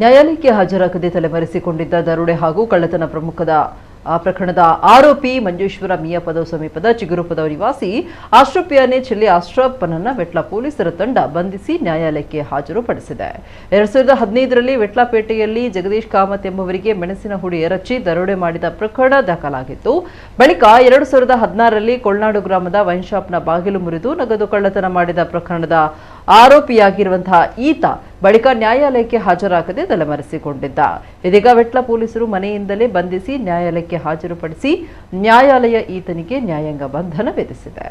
ನ್ಯಾಯಾಲಯಕ್ಕೆ ಹಾಜರಾಗದೆ ತಲೆಮರೆಸಿಕೊಂಡಿದ್ದ ದರೋಡೆ ಹಾಗೂ ಕಳ್ಳತನ ಪ್ರಕರಣದ ಆರೋಪಿ ಮಂಜೇಶ್ವರ ಮಿಯಾಪದವ್ ಸಮೀಪದ ಚಿಗುರುಪದವ್ ನಿವಾಸಿ ಅಶ್ರಫ್ ಪಿಯಾನೆ ಅಶ್ರಫ್ನನ್ನ ವೆಟ್ಲಾ ಪೊಲೀಸರ ತಂಡ ಬಂಧಿಸಿ ನ್ಯಾಯಾಲಯಕ್ಕೆ ಹಾಜರುಪಡಿಸಿದೆ. 2015ರಲ್ಲಿ ವೆಟ್ಲಾಪೇಟೆಯಲ್ಲಿ ಜಗದೀಶ್ ಕಾಮತ್ ಎಂಬುವರಿಗೆ ಮೆಣಸಿನ ಹುಡಿ ಎರಚಿ ದರೋಡೆ ಮಾಡಿದ ಪ್ರಕರಣ ದಾಖಲಾಗಿತ್ತು. ಬಳಿಕ 2016ರಲ್ಲಿ ಕೊಳ್ನಾಡು ಗ್ರಾಮದ ವೈನ್ ಶಾಪ್ನ ಬಾಗಿಲು ಮುರಿದು ನಗದು ಕಳ್ಳತನ ಮಾಡಿದ ಪ್ರಕರಣದ ಆರೋಪಿಯಾಗಿರುವಂತಹ ಈತ ಬಳಿಕ ನ್ಯಾಯಾಲಯಕ್ಕೆ ಹಾಜರಾಗದೆ ತಲೆಮರೆಸಿಕೊಂಡಿದ್ದ. ಇದೀಗ ವೆಟ್ಲಾ ಪೊಲೀಸರು ಮನೆಯಿಂದಲೇ ಬಂಧಿಸಿ ನ್ಯಾಯಾಲಯಕ್ಕೆ ಹಾಜರುಪಡಿಸಿ ನ್ಯಾಯಾಲಯ ಈತನಿಗೆ ನ್ಯಾಯಾಂಗ ಬಂಧನ ವಿಧಿಸಿದೆ.